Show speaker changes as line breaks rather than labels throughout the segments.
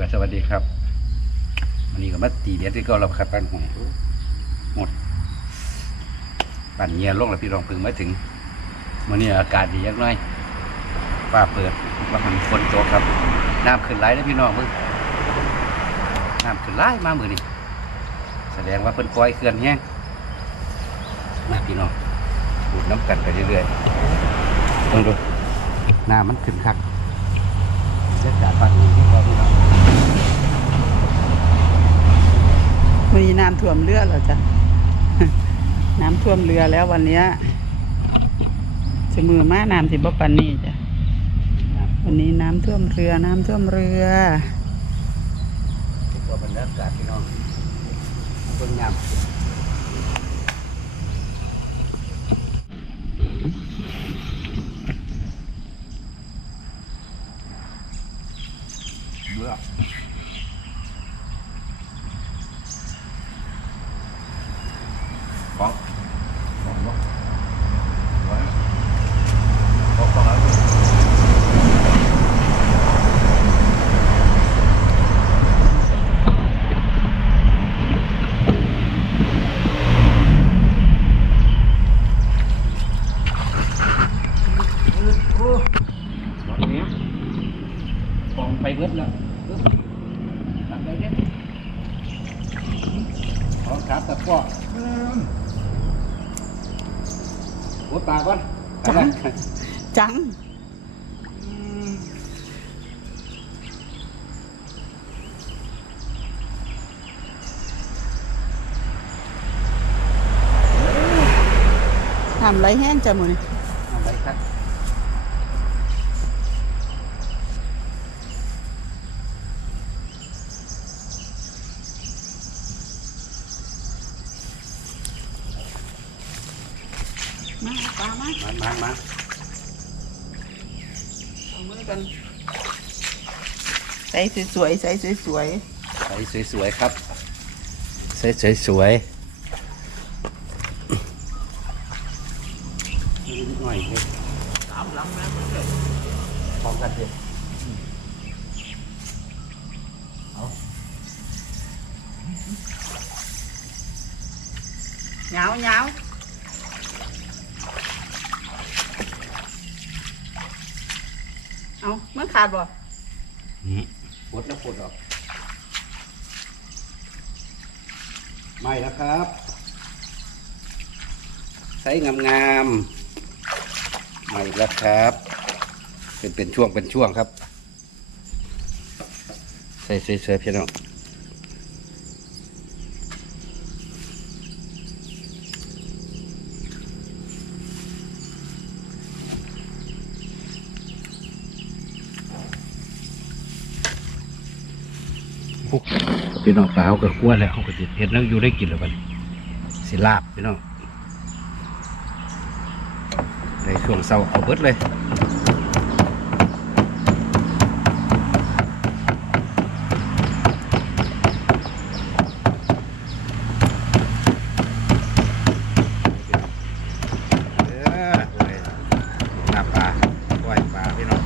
ปิดสวัสดีครับวันนี้ก็มาตีเด็ดที่ก็เราครับปั้นหอยหมดปั่นเงียลงแล้วพี่รองพึ่งมาถึงวันนี้อากาศดียักน้อยฟ้าเปิดว่ามันฝนตกครับน้ำขึ้นไหลแล้วพี่น้องมึงน้ำขึ้นไหลมามือนี่แสดงว่าเพิ่นปล่อยเขื่อนแห้งมาพี่น้องดูดน้ำกันไปเรื่อยๆต้องดูน้ำมันขึ้นคักเจ้าจ่าปันที่ว่าพี่น้อง
มีน้ำท่วมเรือเหรอจ๊ะน้ำท่วมเรือแล้ววันนี้จะมือมาน้ำสิบปันนี่จ้ะวันนี้น้ำท่วมเรือ น้ำท่วมเรือ
ตัวบรรยากาศพี่น้องคนงามเบื่อของของบ่ไว้ของของอะไร บอกเนี้ยกองไปเบิดแล้วปึ๊บทำไปเนี่ยของขาตะกร้อหัวปลาก่อนไปละ
จัง ทำไรแห้งจ้ะมือนี้
เอาไปครับ
มาปลามา
มามามา
เอามือกันใส่สวยๆใส่สวย
ใส่สวยๆครับใส่สวยๆ นิดหน่อยเลยสามลำนะพร้อมกันเลย
ๆเหงาเหงาเอามันขาดบ่
ปลดแล้วปลดออก ไม่แล้วครับ ใช้งามๆ ไม่แล้วครับ เป็นเป็นช่วงเป็นช่วงครับ ใส่สวยๆพี่น้องพี่น้องปลาเขาก็กลัวแล้วเขาก็ติดเห็ดแล้วอยู่ได้กินแล้วบันสิลาบพี่น้อง ในช่วงเศร้าเอาเบิดเลย เออโอ้ยหน้าปลาปล่อยปลาพี่น้อง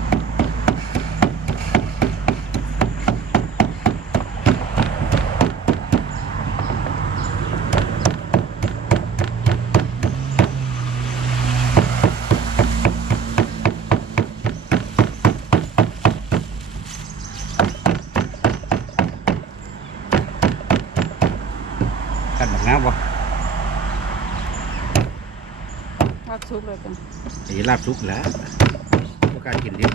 กันบักน้ำบ่
ทอดซุปเลยกัน
ไอ้ลาบซุกแล้วพวกการกินดิบ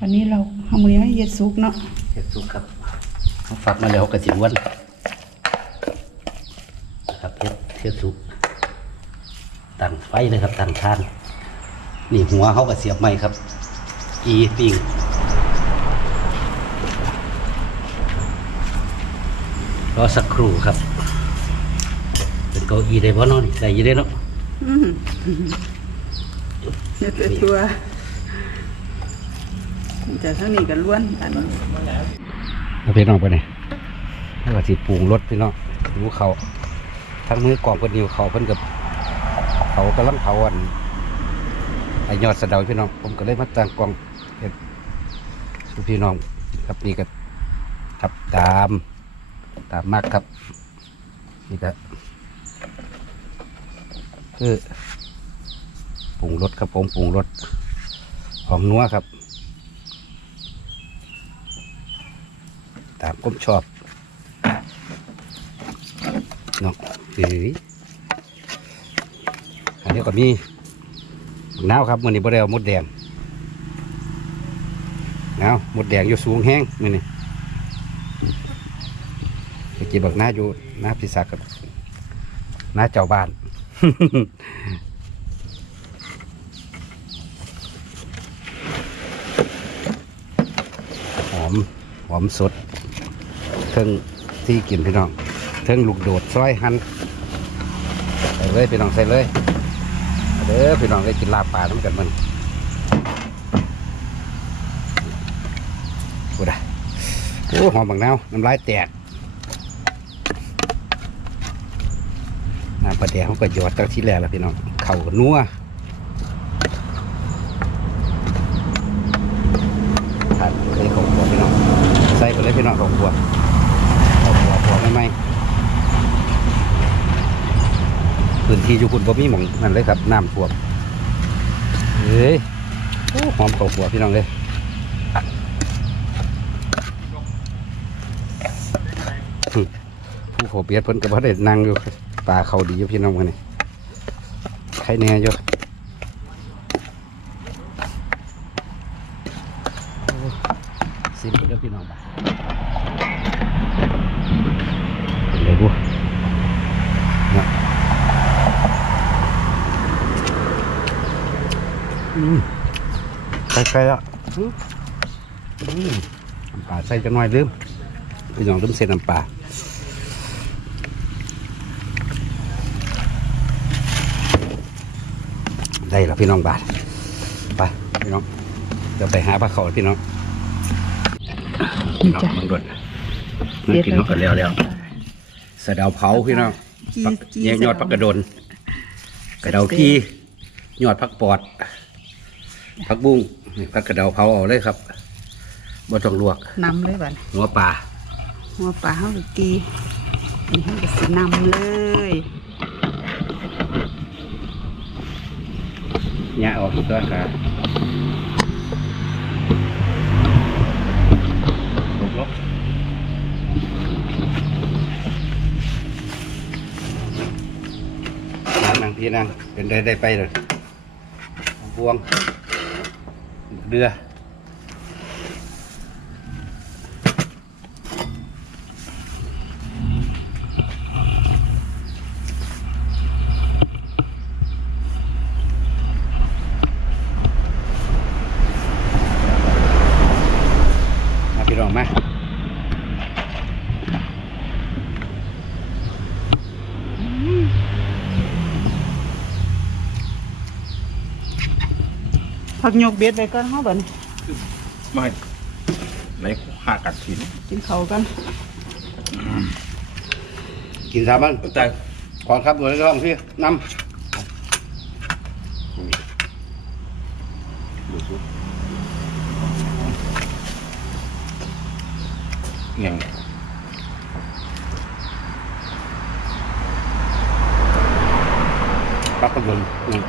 วันนี้เราทำมือให้เย็ดซุปเนาะ
เห็ดซุกครับเขาฝักมาแล้วกระสิวนครับเห็ดเห็ดซุกตั้งไฟเลยครับตั้งทาน นี่หัวเขาก็เสียบไม้ครับ อีปิง อสักครู่ครับ เป็นเก้าอี้ได้บ่เนาะนี่ได้อยี่ได้เนาะ
อืมเนื้อตัวแต่ทั้งนี้กันล้วนอันนี้
เอาพี่น้องไปไหนแล้วก็สิปรุงรสพี่น้องดูเขาทั้งมือกรอบเพิ่นนิ้วเขาเพิ่นกับเขากำลังเผาอันอันอ้ยอดสะเดาพี่น้อง ผมก็เลยมาตั้งกล้องเฮ็ดสู่พี่น้องครับนี่ก็ครับตาม ตามมากครับนี่ก็คือปรุงรสครับผมปรุงรสของนัวครับ ตามผมชอบเนาะเฮ้ยอันนี้ก็มีบักนาวครับมันนี้บ่ได้เอามดแดงนาวมดแดงอยู่สูงแห้งมือนี่ เมื่อกี้บักหน้าอยู่หน้าพิศักกับหน้าเจ้าบ้าน หอม หอมสดเครื่องที่กินพี่น้องเครื่องลูกโดดซอยหันใส่เลยพี่น้องใส่เลยเด้อพี่น้องได้กินลาบปลาน้ำกันมันกูได้โอ้หอมบางนาวน้ำลายแตกน้ำ ปลาแดงเขาก็ยอดตั้งที่แรกแล้วพี่น้องเข่ากนัวทานเลยของขวพี่น้องใส่ไปเลยพี่น้องของขวของขวขวไม่ไหมพื้นที่อยู่คุณบ่มีหมองนั่นเลยครับน้ำท่วมเฮ้ยหอมของขวพี่น้องเลยผู้ขอเบียดเพิ่นก็บ่ได้นั่งอยู่ ปลาเขาดีอยู่พี่น้องกันนี่ใครแน่อยู่สิบเด้อพี่น้องไปเป็นไรบัวนะอืมใกล้ๆแล้วอืมอืมน้ำปลาใส่จังหน่อยลืมพี่น้องลืมเส้นน้ำปลา ได้แล้วพี่น้องบาทไปพี่น้องเดี๋ยวไปหาปลาเขาพี่น้องพี่น้องมันรดนี่พี่น้องกันแล้วแล้วสะเดาเผาพี่น้อง
กี้
ปัก
กี้
แยกยอด
สะเดา
ผักกระโดนกระเดากี้ยอดผักปอดผักบุ้งนี่ผักกระเดาเผาเอาเลยครับบ่ต้องลวก
นำเลยบัด
หัวปลา
หัวปลาเฮาก็กีนี่เฮาก็สินำเลย
เนี่ยออกตัวครับลบลบนนางพี่นางเป็นได้ได้ไปเลยพวงเดือ มาพี่รองมา
ผักหยกเบ็ดไว้ก่อนเฮาบัดนี้
ไม่ในห้ากัดหิน
กินข้าวกัน
กินสามบ้าน
แต่
ขอนครับหน่วยรองพี่น
ดู เงี้ยงำ
ปักกระดุนอืม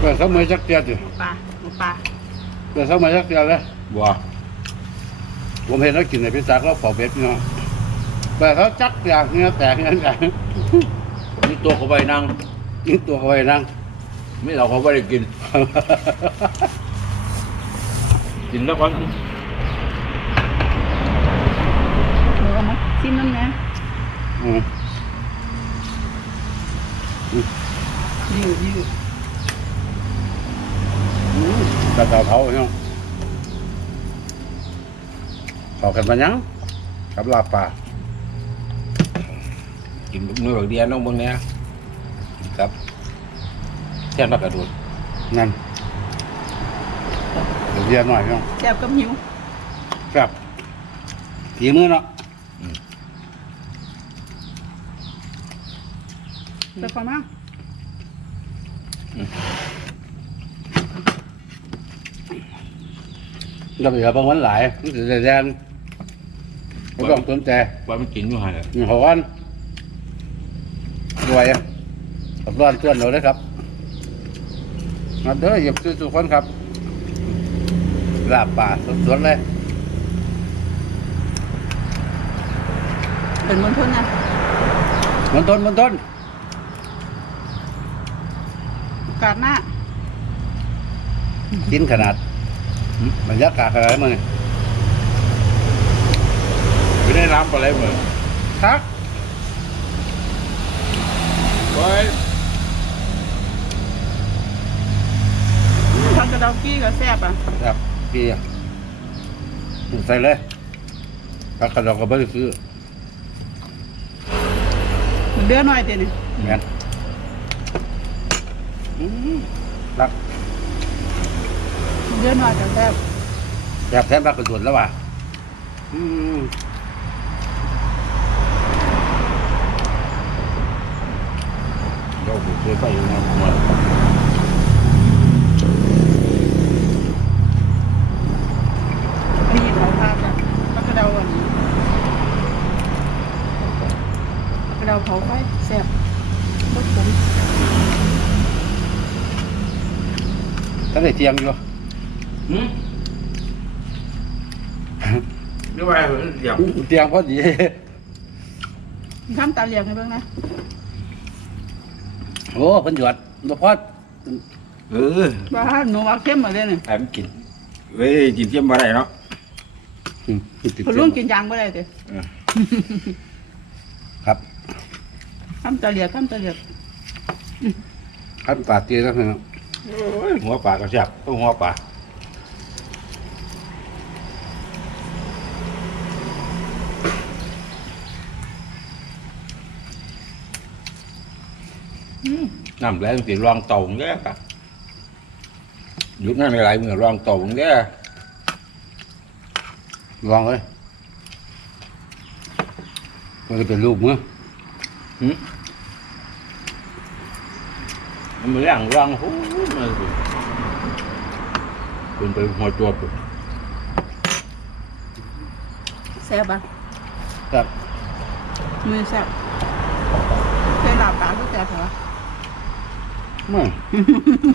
เปิดสมัยจักเตียดิ
หมูปลาหมูปลา
เปิดสมัยจักเตียเลย
บัว
ผมเห็นแล้วกินในพิซซ่าเขาเป่าเบ็ดพี่น้องแต่เขาจักเตียเนื้อแตกเนื้อแตก
นี่ตัวเขาไปนั่ง
นี่ตัวเขาไว้นั่ง
ไม่เราเขาไม่ได้กิน กินแล้วก็
เอามาซิมน้ำนะ
อืม
ยืดยืด
อืมตาตาเผาพี่น้องเผากันมายังกับลาบปลา
กินมือแบบเดียวน้องเบางเนี้ยครับ แค่นักกระโดด
นั่นเดี๋ยวเรียนหน่อยพี่น้อง
แซ่บกับหิว
ครับฝีมือเนาะ
ไปขอมา
เราไปกับบางวันหลายมันจะแดนไม่ต้องสนใจ
ว่ามันกินอยู่ห่า
มีหัววันรวยอะกับร้อนเพื่อนเราเลยครับ มาเด้อหยิบซื้อทุกคนครับลาบป่าสดๆเลย
เป็นมณฑลนะ
มันต้นมันต้น
กาดหน้า
กินขนาดหึบรรยากาศขนาดนั้นมึง
ไม่ได้น้ำอะไรเหมือน
ครับ
ไว้
ทาง กระเดากี้ก็แซ่บอะ
ครับพี่อะใส่เลยพักกระดอกกระเบื้องซื้อ
มันเดือหน่อยเดียวนี่
แมนอืมรัก
มันเดือหน่อยก็แซ่บ
แบบแทนรักกระสุนแล้วว่ะอืม
เราเคยไปอยู่นะผมว่า
มีเผาภาพจ้ะแล้วกระเดาอันนี้กระเดาเผาไฟแซ่บรสผม
ท่านได้ เทียงอยู่
หืมนี่ว่าเหมือนอย่าง
เตียงพอดี
ทำตาเหลียงให้เบิ่งนะ
โอ้เพิ่นหยอดบ่พอ
เออ
ว่าหนูว่าเข้มมาเลยนี่
แอมกินเว้ยกินเทียมมาได้เนาะ
อืม
คนรุ่นกินยางบ่ได้เด้
ครับ
ทำตาเหลียงทำตาเหลียง
ครับปาดตีแล้วนะ
โอ้ยหัวปลากระชับต้องหัวปลาน้ำแรงสิรองต่าเงี้ยค่ะหยุดนั่นไม่ไรเมื่อรองต่าเงี้ย
ลองเลยมันจะเป็นลูกมั้ง
หื มมันไม่ร่างร่างหูมาสิเป็นไปหัวตัวปุ๊บ
แซ่บอะ
ครับ
มือแซ่บเคยหลับตาก็แซ่บเหรอ
ไม่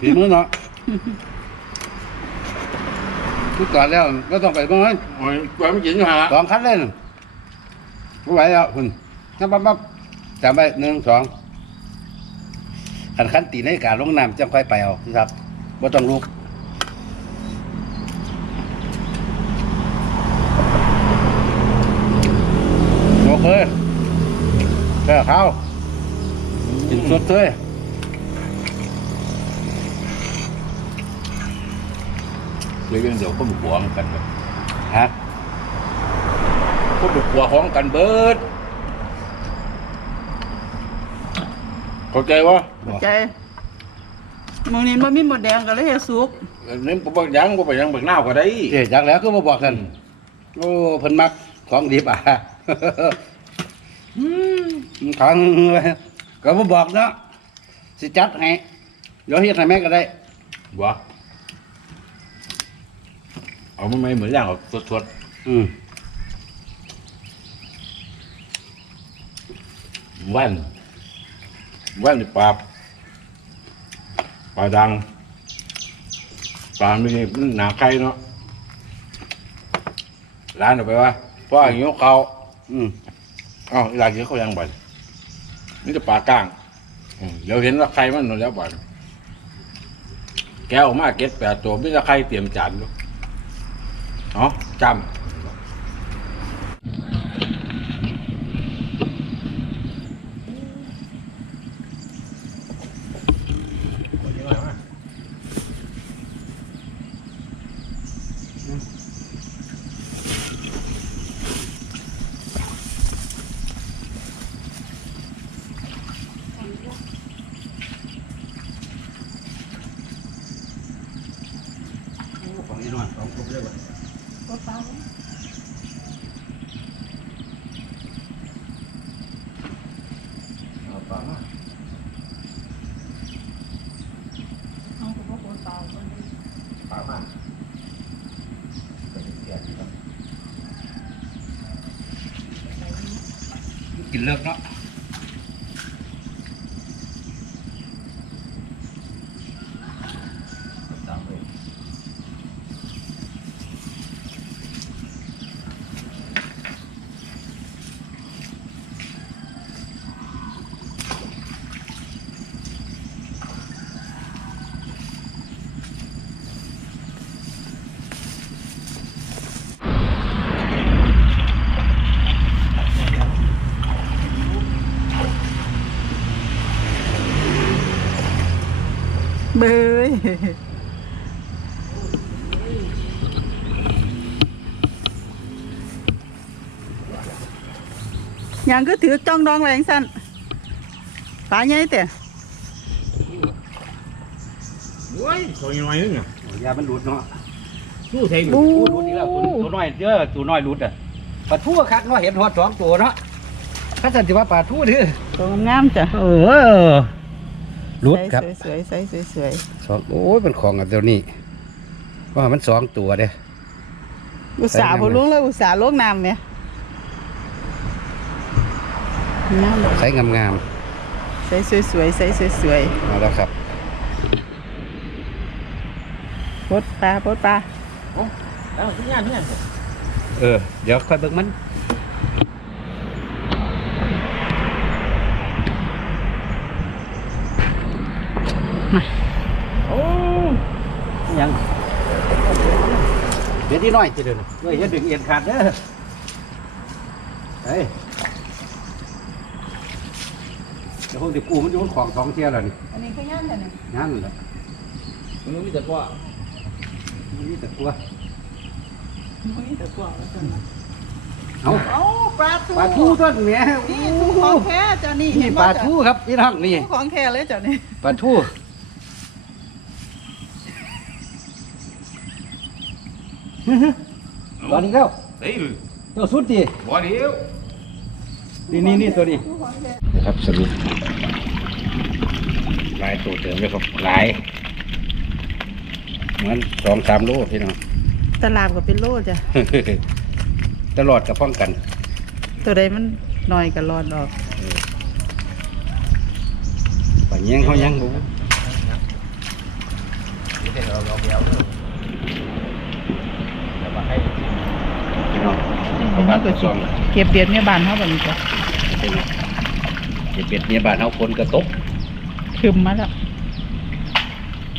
ฝีมือเนาะทุกตอนแล้วก็ต้องไปบ้างไหม
โอ้ยตัวไม่กินอยู่ฮะ
สองคันเลยน่ะไม่ไหวแล้วคุณนับปั๊บปั๊บจำไว้หนึ่งสอง ขันขันตีในการลงน้ำจังค่อยไปเอาครับว่าต้องลุกโอเคแค่ข้าวกินสดเลย
เลยเป็นเดี๋ยวคนบุกหัวกันแบบ
ฮะ
คนบุกหัวของกันเบิด เข้าใจวะ
ใจมือนี้มันมีหมดแดงก็เลยเฮ็ดซุป
นี่ปบักยังปบักยังบักหน้าวก็ได้
เอ๊ะจากแล้วก็มาบอกกันโอ้เพิ่นมักของดิบอะขังไว้ก็มาบอกเนาะสิจัดให้เดี๋ยวเฮ็ดให้แม่ก็ได้
วะเอามันไม่เหมือนอย่างเอาสด
อืม
ๆแว่น แว่นปลาปลาดัง ปลาไม่ใช่หนาไข่เนาะร้านเอาไปวะพ่ออย่างนี้เขา
อืม
อ้าวร้านนี้เขายังบ่นนี่จะปลาก้างอืมเดี๋ยวเห็นว่าไข่มันหนแล้วบ่นแกะออกมาเก็ดแปดตัวไม่จะไข่เตรียมจานดูเนาะจำ
ของกลุ่มเรียกว่า
ตัวเตามา
เอาตัวตัตาคนนี้มาป็นเสียกินเลิกเนาะ
ยยังก็ถือจ้องดองแรงสั้นปลาใหญ่แต่
โอ้ยตัวน้อยนึงอะ
ยามันหลุดเนาะ
สู้ไทย
บู
หลุดอีกแล้วตัวตัวน้อยเยอะตัวน้อยหลุดอะปลาทูคักเนาะเห็นหอดสองตัวเนาะถ้าสันติว่าปลาทูดื้อ
ตัวงามๆจ้ะ
เออ หลุดครับ
ใสวยๆใสสวย
สองโอ้ยเป็นของอันเดียวนี้ ว่ามันสองตัวเด้
ๆอุตส่าห์พอลุงเลยอุตส่าห์ลงน้ำเนี่ยน้ำ
ใช้งาม
ใสสวยๆใสสวย
ๆมาแล้วครับ
ๆปลดปลาปลดปลา
แล้วที่งานที่งาน
เออเดี๋ยวค่อยเบิ่งมัน โอ้ยังเดี๋ยวที่น้อยจะเดินเฮ้ยอย่าดึงเอ็นขาดเด้อเฮ้ยเดี๋ยวคงจะกูมันโยนของสองเที่ยวแล้วนี่
อันนี้ก็ย่านแต่เนี่ย
งั้นแหละ
มันมีแต่พ่อ
มันมีแต่ตัว
มีแต่ตัวแล้วจ้ะ
เอา
โอ้ปลาทู
ปลาทูต้นเนี้ย
นี่ทูของแท้จ้ะนี่
นี่ปลาทูครับพี่น้องนี่
ทูของแท้เลยจ้ะนี่
ปลาทู ตอนนี้แล้ว
เฮ้ย
เจ้าสุดดี
บ่เดียว
นี่นี่นี่ตัวนี้
ทูของแท้
ครับสรุปลายตัวเติมเลยครับหลาย เหมือนสองสามโลพี่น้อง
ตลาดก็เป็นโลจ้ะ
ตลอดกับป้องกัน
ตัวใดมันน้อยก็รอดออก
ปะแยงเขายังบุ
นี่แต่เราเราเดียวแล้วมาให้
พี่น้อง
นี่
เขา
มั
บ้าน
นก็
ตัวซ
สิ
อง
เก็บเบียดเมียบานเฮาบัดนี้จ้ะ
เจ็บเป็ดเนี่ยบานเอาคนกระตก
คึมมาแล้ว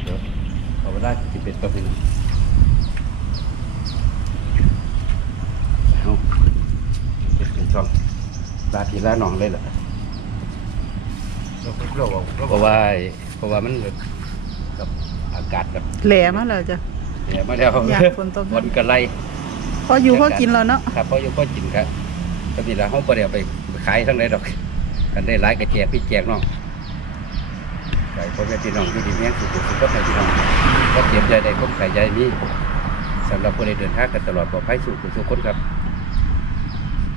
เดี๋ยวเอาไปได้เจ็บเป็ดตัวนึงเอาเจ็บเป็นช่องลาทีละหนองเลยเหรอ
เราเราเรา
เพราะว่าเพราะว่ามันแบบกับอากาศแบบ
แหลมาแล้วจ้ะ
เนี่ยมาแล้ว
อยากฝนตก
ฝนกระไร
พออยู่พอกินแล้วเนาะ
ครับเพราอยู่ก็กินครับก็มีแล้วเขาก็เดี๋ยวไปขายทั้งไหนดอกกันได้หลายกระแจกพี่แจกน้องไก่พ่อแม่พี่น้องที่ดีแม่สุขสุขก็ให้พี่น้องก็เตรียใจใดก็ไก่ใจนี้สำหรับผู้ใดเดินทางกันตลอดปลอดภัยสุขสุขคนครับ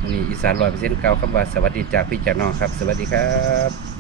นนี้อีสานร้อยเปอร์เซ็นต์เก้าคำว่าสวัสดีจากพี่จากน้องครับ สวัสดีครับ